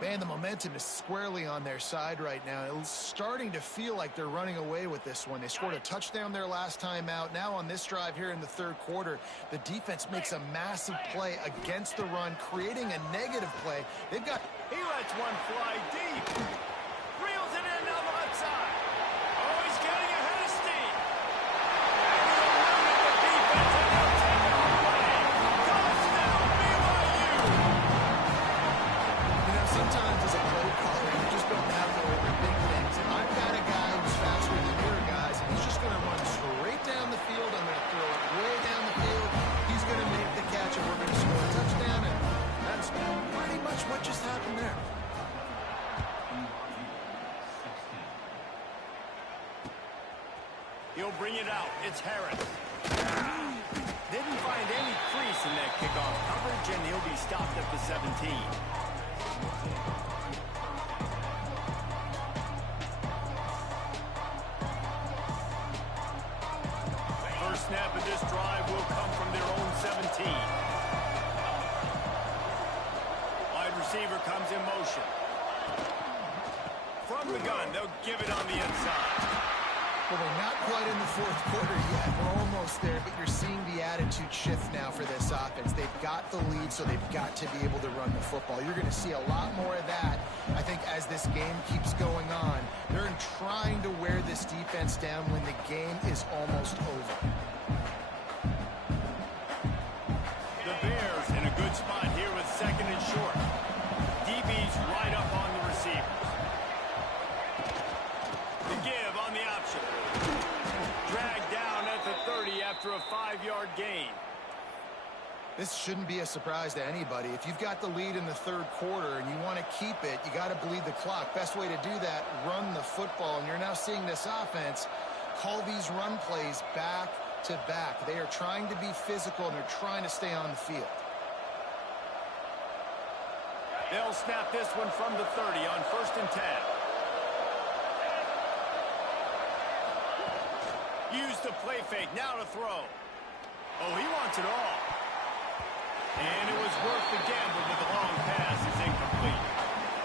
Man, the momentum is squarely on their side right now. It's starting to feel like they're running away with this one. They scored a touchdown their last time out. Now on this drive here in the third quarter, the defense makes a massive play against the run, creating a negative play. They've got... He lets one fly deep. Reels it in on the left side. Oh, he's getting ahead of steam. And he'll limit the defense and he'll take it all away. Touchdown, BYU. You know, sometimes as a play caller, you just don't have to over big things. And I've got a guy who's faster than your guys, and he's just going to run straight down the field. I'm going to throw it way down the field. He's going to make the catch, and we're going to score a touchdown. And that's pretty much what just happened there. He'll bring it out. It's Harris. Didn't find any crease in that kickoff coverage, and he'll be stopped at the 17. First snap of this drive will come from their own 17. Wide receiver comes in motion. From the gun, they'll give it on the inside. Well, we're not quite in the fourth quarter yet. We're almost there, but you're seeing the attitude shift now for this offense. They've got the lead, so they've got to be able to run the football. You're going to see a lot more of that, I think, as this game keeps going on. They're trying to wear this defense down when the game is almost over. The Bears in a good spot here with second and short. DB's right up on the receivers. The give on the option. Dragged down at the 30 after a 5-yard gain. This shouldn't be a surprise to anybody. If you've got the lead in the third quarter and you want to keep it, you got to bleed the clock. Best way to do that, run the football. And you're now seeing this offense call these run plays back to back. They are trying to be physical, and they're trying to stay on the field. They'll snap this one from the 30 on 1st and 10. Use the play fake, now to throw. Oh, he wants it all. And it was worth the gamble, but the long pass is incomplete.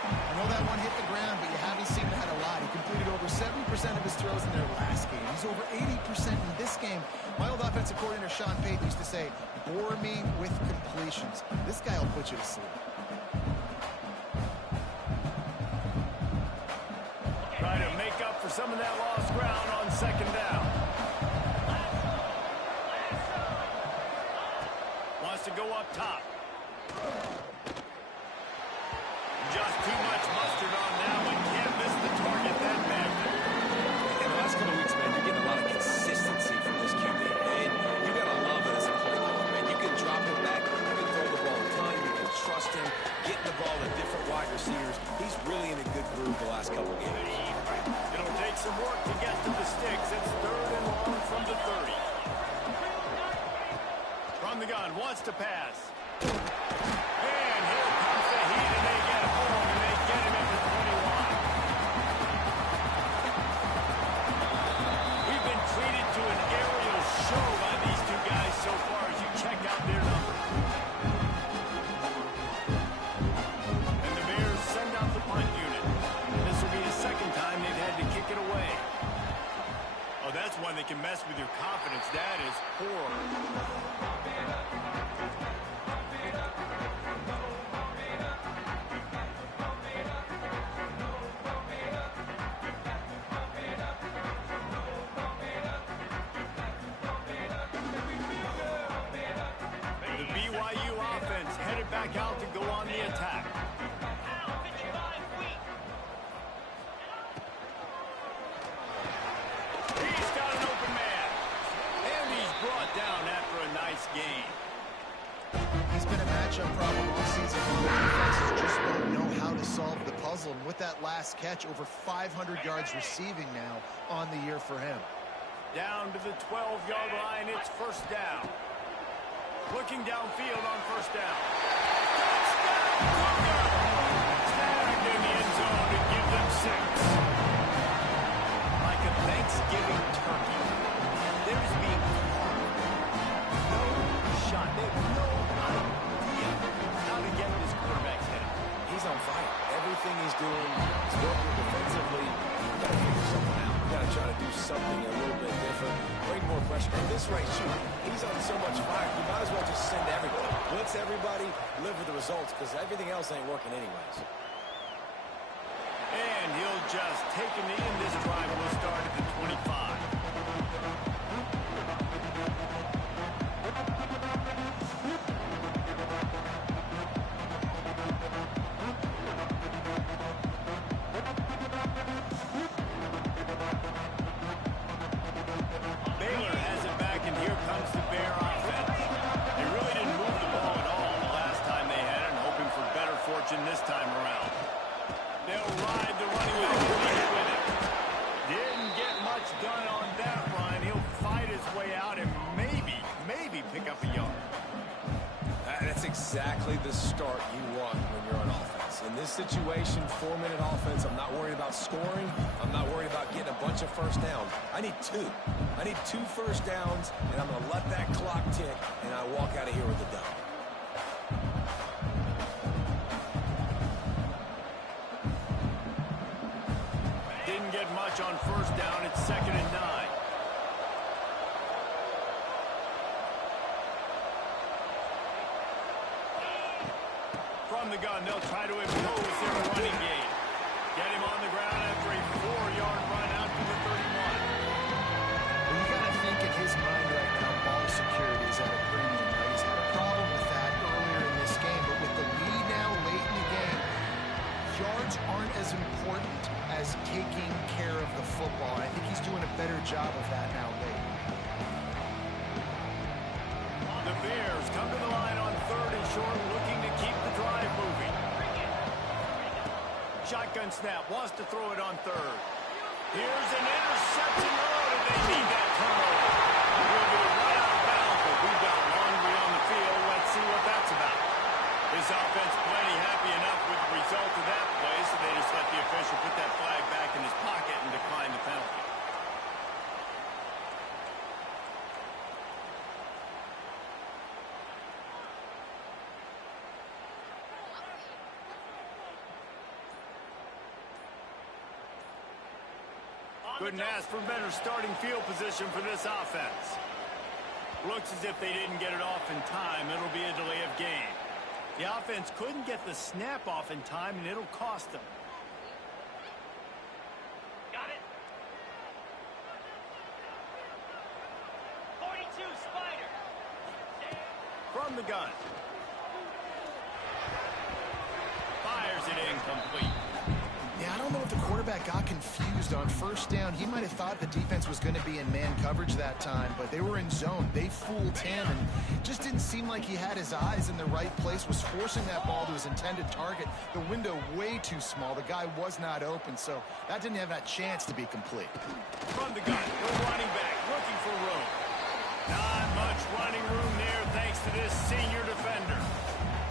I know that one hit the ground, but you haven't seen that a lot. He completed over 70% of his throws in their last game. He's over 80% in this game. My old offensive coordinator, Sean Payton, used to say, bore me with completions. This guy will put you to sleep. Try to make up for some of that lost ground on second down. Wants to go up top. Just too much mustard on that one. Can't miss the target that bad. In the last couple of weeks, man, you're getting a lot of consistency from this QB. And you got to love it as a play caller, man. You can drop it back. You can throw the ball a ton. You can trust him. Getting the ball to different wide receivers. He's really in a good groove the last couple of games. It'll take some work to get to the sticks. It's 3rd and long from the 30. From the gun, wants to pass. And here comes the heat, and they get home, and they get him at the 21. We've been treated to an aerial show by these two guys so far as you check out their numbers. And the Bears send out the punt unit. This will be the second time they've had to kick it away. Oh, that's one that can mess with your confidence. That is poor. The BYU offense headed back out to go on the attack. He's got an open man. And he's brought down after a nice game. He's been a matchup problem all season long. Defenses just don't know how to solve the puzzle. And with that last catch, over 500 yards receiving now on the year for him. Down to the 12-yard line, it's first down. Looking downfield on first down. Touchdown, Cougar! Tagged in the end zone to give them 6. Like a thanks Thanksgiving turkey. They're just being carved. No shot. They have no idea how to get this quarterback's head. He's on fire. Everything he's doing is working defensively. You've got to figure something out. You've got to try to do something a little bit different. Bring more pressure. And this right, shoot, he's on so much fire. You might as well just send everybody. Blitz everybody, live with the results, because everything else ain't working anyways. And he'll just take a knee, and this drive will start at the 25. Baylor has it back, and here comes the Bear offense. They really didn't move the ball at all the last time they had it, and hoping for better fortune this time around. They'll ride the running back with it. Didn't get much done on that run. He'll fight his way out and maybe pick up a yard. That's exactly the start you want when you're on offense. In this situation, 4-minute offense, I'm not worried about scoring. I'm not worried about getting a bunch of first downs. I need 2. I need 2 first downs, and I'm going to let that clock tick, and I walk out of here with a dub. Didn't get much on first down. It's 2nd and 9. From the gun, they'll try to impose their running game. Get him on the ground after a 4-yard run out to the 31. Well, you got to think in his mind right now, ball security is at a premium, right? He's had a problem with that earlier in this game, but with the lead now late in the game, yards aren't as important as taking care of the football. And I think he's doing a better job of that now late. The Bears come to the line on 3rd and short, looking to keep the drive moving. Shotgun snap, wants to throw it on 3rd. Here's an interception. Oh, they need that turnover. We'll be right out of bounds, but we've got laundry on the field. Let's see what that's about. This offense plenty happy enough with the result of that play, so they just let the official put that flag back in his pocket and decline the penalty. Couldn't ask for better starting field position for this offense. Looks as if they didn't get it off in time. It'll be a delay of game. The offense couldn't get the snap off in time, and it'll cost them. Got it. 42 Spider. From the gun. Fires it incomplete. Yeah, I don't know if the quarterback got confused on first down. He might have thought the defense was going to be in man coverage that time, but they were in zone. They fooled him, and just didn't seem like he had his eyes in the right place, was forcing that ball to his intended target. The window way too small. The guy was not open, so that didn't have that chance to be complete. From the gun, the running back looking for room. Not much running room there thanks to this senior defender.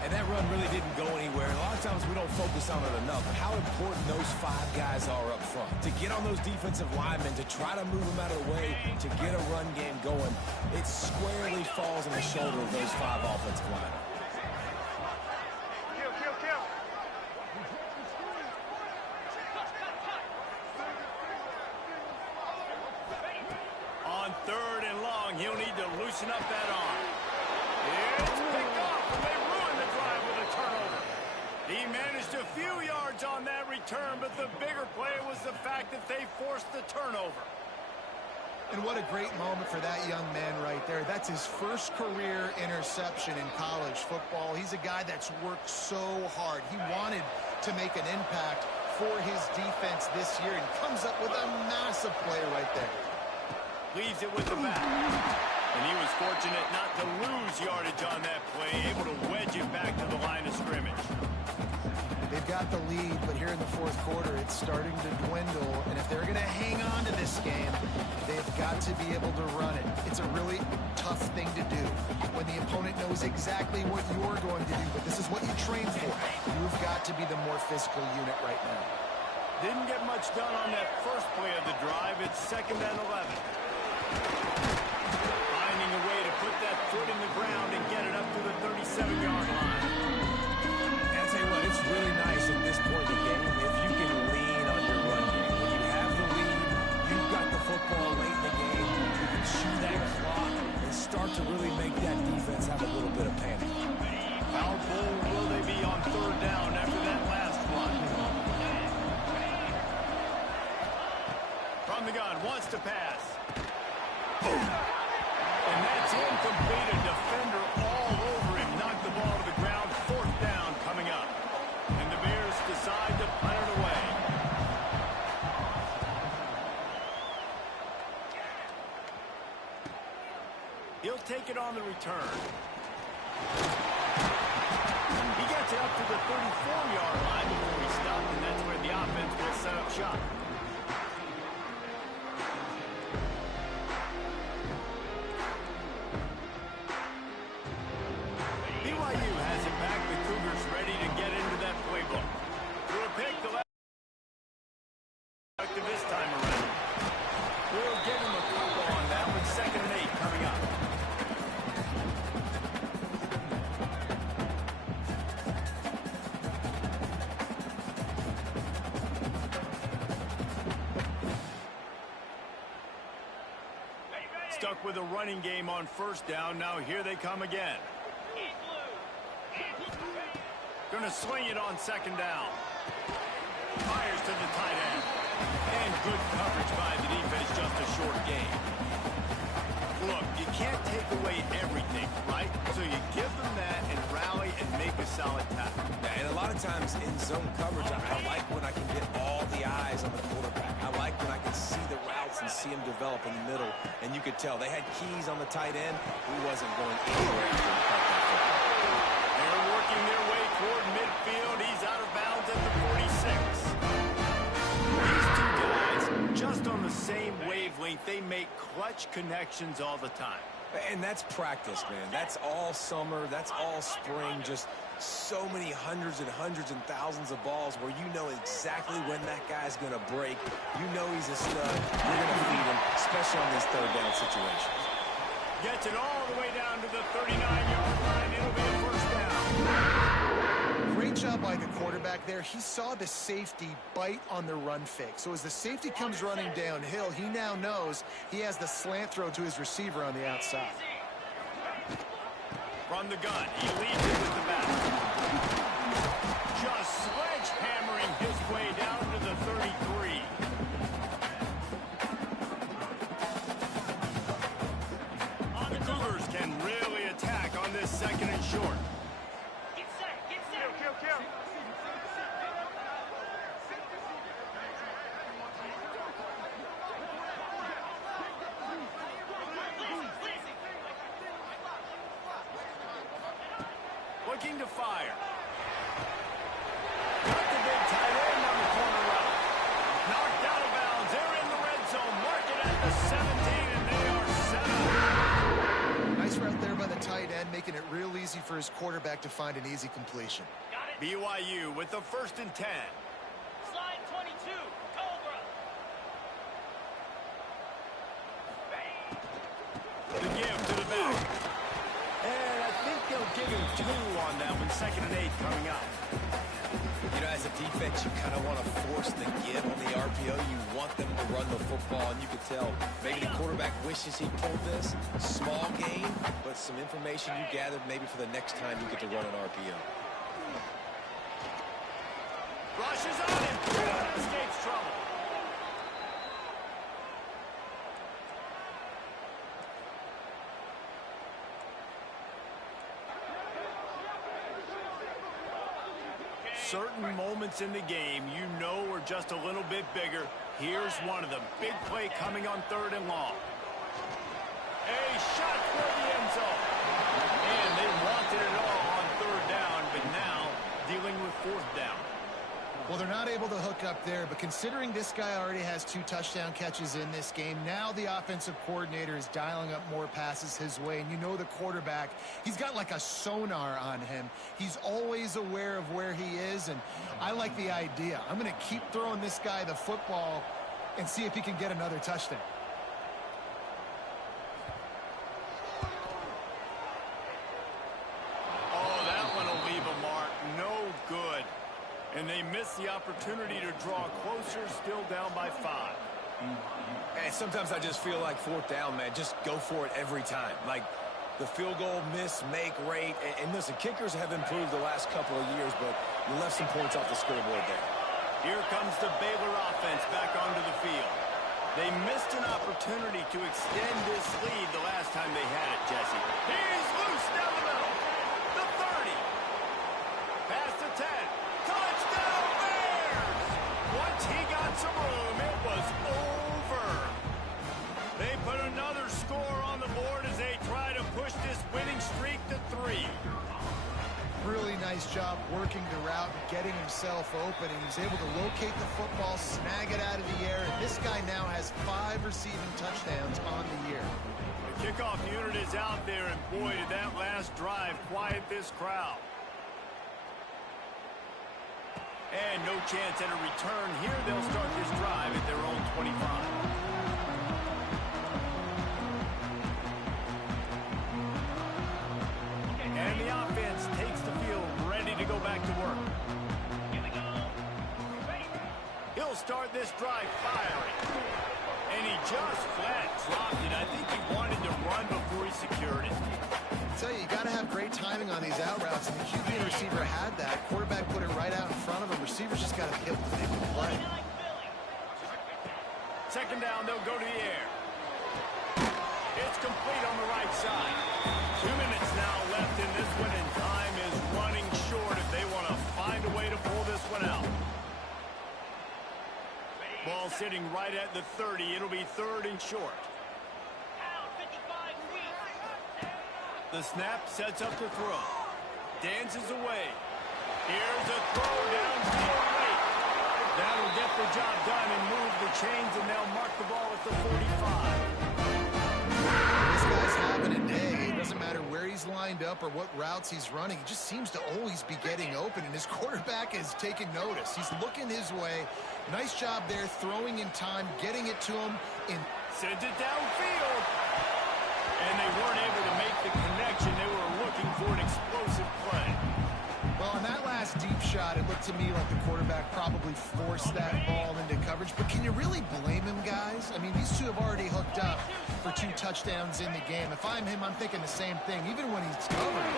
And that run really didn't go anywhere. And a lot of times we don't focus on it enough. But how important those 5 guys are up front. To get on those defensive linemen, to try to move them out of the way, to get a run game going, it squarely falls on the shoulder of those 5 offensive linemen. On 3rd and long, he'll need to loosen up that arm. It's picked off, and they ruin the drive with a turnover. He managed a few yards on that return, but the bigger play was the fact that they forced the turnover. And what a great moment for that young man right there. That's his first career interception in college football. He's a guy that's worked so hard. He wanted to make an impact for his defense this year and comes up with a massive play right there. Leaves it with the back. And he was fortunate not to lose yardage on that play, able to wedge it back to the line of scrimmage. They've got the lead, but here in the 4th quarter, it's starting to dwindle. And if they're going to hang on to this game, they've got to be able to run it. It's a really tough thing to do when the opponent knows exactly what you're going to do, but this is what you train for. You've got to be the more physical unit right now. Didn't get much done on that first play of the drive. It's 2nd and 11. Finding a way to put that foot in the ground and get it up to the 37-yard line. And I'll tell you what, it's really nice at this point in the game if you can lean on your run game. When you have the lead, you've got the football late in the game, you can chew that clock and start to really make that defense have a little bit of panic. How bold will they be on 3rd down after that last run? From the gun, wants to pass. And that's incomplete. A defender all over him. Knocked the ball to the ground. 4th down coming up. And the Bears decide to punt it away. He'll take it on the return. He gets it up to the 34-yard line before he stopped, and that's where the offense will set up shop. BYU has it back. The Cougars ready to get into that playbook. Through a pick, the left this time around. We'll give him a couple on that with 2nd and 8 coming up. Stuck with a running game on 1st down. Now here they come again. Going to swing it on 2nd down. Fires to the tight end. And good coverage by the defense, just a short game. Look, you can't take away everything, right? So you give them that and rally and make a solid tackle. Yeah, and a lot of times in zone coverage, I like when I can get all the eyes on the quarterback. I like when I can see the routes and see him develop in the middle. And you could tell they had keys on the tight end. He wasn't going anywhere after he caught that football. They're working their way toward midfield. He's out of bounds at the 46. These two guys, just on the same wavelength, they make clutch connections all the time. And that's practice, man. That's all summer. That's all spring. Just so many hundreds and thousands of balls where you know exactly when that guy's going to break. You know he's a stud. You're going to feed him, especially on these 3rd down situations. Gets it all the way down to the 39-yard line. It'll be a 1st down. Great job by the quarterback there. He saw the safety bite on the run fake. So as the safety comes running downhill, he now knows he has the slant throw to his receiver on the outside. From the gun, he leads it with the back. Just sledgehammering his way down to the 33. The Cougars can really attack on this 2nd and short. Get set, get set. Kill. Looking to fire. Got the big tight end on the corner route. Knocked out of bounds. They're in the red zone. Mark it at the 17, and they are set up. Nice route there by the tight end, making it real easy for his quarterback to find an easy completion. Got it. BYU with the 1st and 10. Slide 22, Cobra. The give to the back. And I think they'll give him 2 on that one. 2nd and 8 coming up. You know, as a defense, you kind of want to force the give on the RPO. You want them to run the football, and you could tell maybe the quarterback wishes he pulled this. Small gain, but some information you gathered maybe for the next time you get to run an RPO. Rushes on him. Escapes trouble. Certain moments in the game you know are just a little bit bigger. Here's one of them. Big play coming on 3rd and long. A shot for the end zone. And they wanted it all on 3rd down, but now dealing with 4th down. Well, they're not able to hook up there, but considering this guy already has 2 touchdown catches in this game, now the offensive coordinator is dialing up more passes his way. And you know the quarterback, he's got like a sonar on him. He's always aware of where he is, and I like the idea. I'm going to keep throwing this guy the football and see if he can get another touchdown. And they miss the opportunity to draw closer, still down by 5. And sometimes I just feel like 4th down, man. Just go for it every time. Like the field goal miss-make rate. And listen, kickers have improved the last couple of years, but you left some points off the scoreboard there. Here comes the Baylor offense back onto the field. They missed an opportunity to extend this lead the last time they had it, Jesse. He's loose down the middle. The 30. Past the 10. Touchdown Bears! Once he got some room, it was over. They put another score on the board as they try to push this winning streak to 3. Really nice job working the route and getting himself open. And he's able to locate the football, snag it out of the air. And this guy now has 5 receiving touchdowns on the year. The kickoff unit is out there, and boy, did that last drive quiet this crowd. And no chance at a return here. They'll start this drive at their own 25. And the offense takes the field, ready to go back to work. He'll start this drive firing. And he just flat dropped it. I think he wanted to run before he secured it. I tell you, you got to have great timing on these out routes, and the QB and receiver had that. Quarterback put it right out in front of him. Receivers just got to be able to make the play. Second down, they'll go to the air. It's complete on the right side. 2 minutes now left in this one, and time is running short if they want to find a way to pull this one out. Ball sitting right at the 30. It'll be 3rd and short. The snap sets up the throw. Dances away. Here's a throw downfield late. That'll get the job done and move the chains, and they'll mark the ball at the 45. This guy's having a day. It doesn't matter where he's lined up or what routes he's running. He just seems to always be getting open, and his quarterback is taking notice. He's looking his way. Nice job there, throwing in time, getting it to him. Sends it downfield. And they weren't able to make the connection. They were looking for an explosive play. Well, on that last deep shot, it looked to me like the quarterback probably forced that ball into coverage. But can you really blame him, guys? I mean, these two have already hooked up for 2 touchdowns in the game. If I'm him, I'm thinking the same thing, even when he's covering.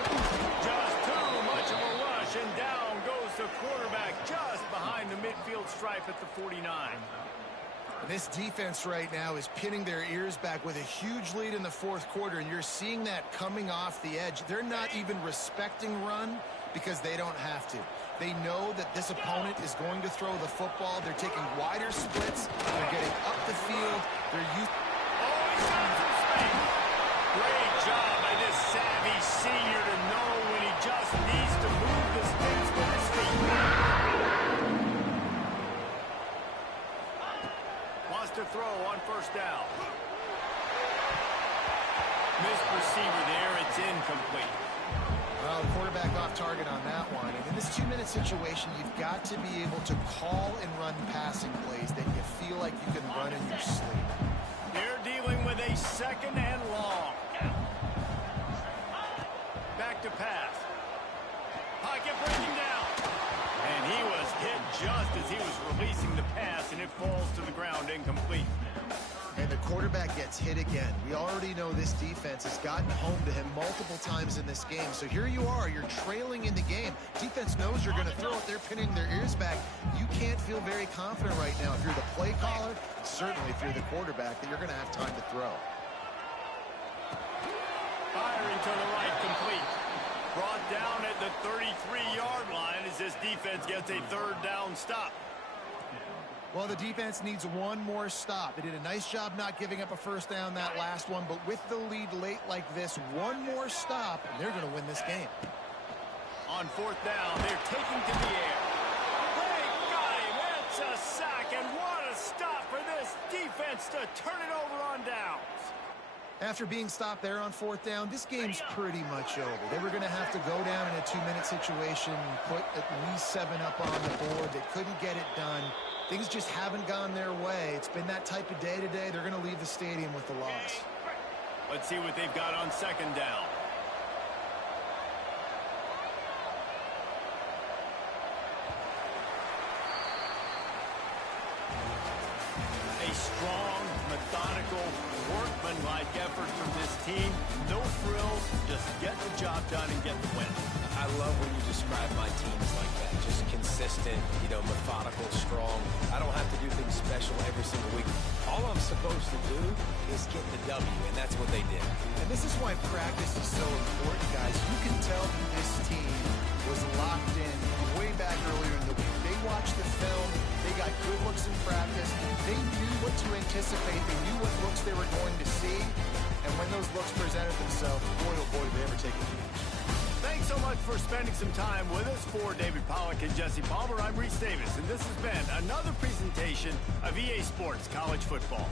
Just too much of a rush, and down goes the quarterback just behind the midfield stripe at the 49. This defense right now is pinning their ears back with a huge lead in the 4th quarter, and you're seeing that coming off the edge. They're not even respecting run because they don't have to. They know that this opponent is going to throw the football. They're taking wider splits. They're getting up the field. They're used. Oh, he's got some space. Great job by this savvy senior to know when he just needs to move the sticks with his feet. To throw on 1st down. Missed receiver there. It's incomplete. Well, the quarterback off target on that one. And in this 2-minute situation, you've got to be able to call and run passing plays that you feel like you can run in your sleep. They're dealing with a 2nd and long. Back to pass. Pocket breaking down. And he was hit just as he was releasing the pass, and it falls to the ground incomplete. And the quarterback gets hit again. We already know this defense has gotten home to him multiple times in this game. So here you are, you're trailing in the game. Defense knows you're going to throw it. They're pinning their ears back. You can't feel very confident right now if you're the play caller, and certainly if you're the quarterback, that you're going to have time to throw. Firing to the right, complete. Brought down at the 33-yard line as this defense gets a 3rd down stop. Well, the defense needs one more stop. They did a nice job not giving up a 1st down that last one, but with the lead late like this, one more stop, and they're going to win this game. On 4th down, they're taking to the air. They got him at Gets a sack, and what a stop for this defense to turn it over on downs. After being stopped there on 4th down, this game's pretty much over. They were going to have to go down in a 2-minute situation, put at least 7 up on the board. They couldn't get it done. Things just haven't gone their way. It's been that type of day today. They're going to leave the stadium with the loss. Let's see what they've got on 2nd down. A strong, methodical, workmanlike effort from this team. No frills, just get the job done and get the win. I love when you describe my teams like that. Just consistent, methodical, strong. I don't have to do things special every single week. All I'm supposed to do is get the W, and that's what they did. And this is why practice is so important, guys. You can tell that this team was locked in way back earlier in the week. They watched the film. They got good looks in practice. They knew what to anticipate. They knew what looks they were going to see. And when those looks presented themselves, boy, oh boy, did they ever take advantage. Thanks so much for spending some time with us. For David Pollack and Jesse Palmer, I'm Reese Davis, and this has been another presentation of EA Sports College Football.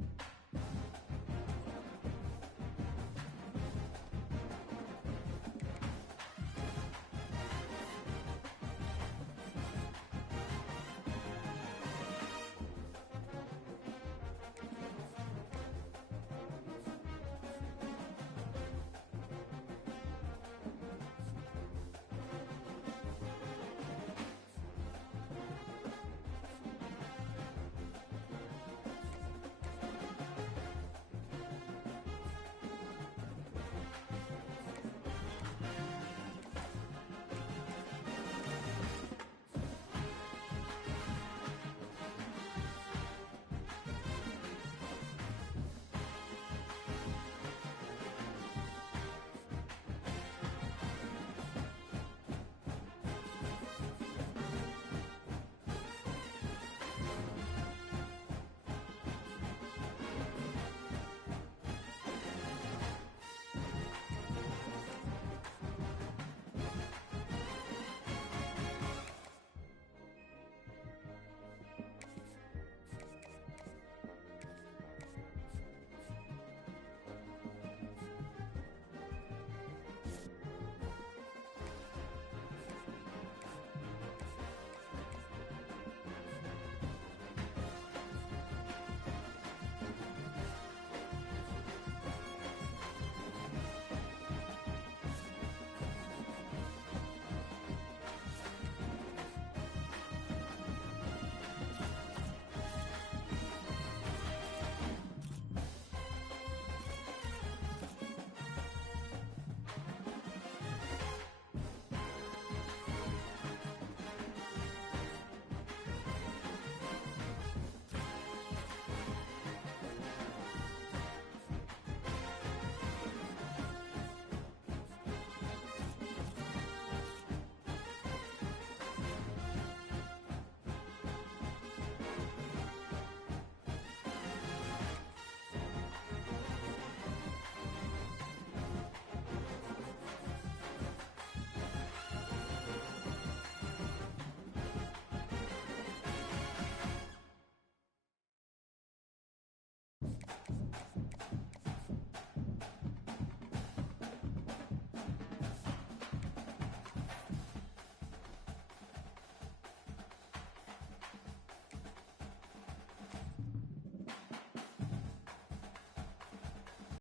it.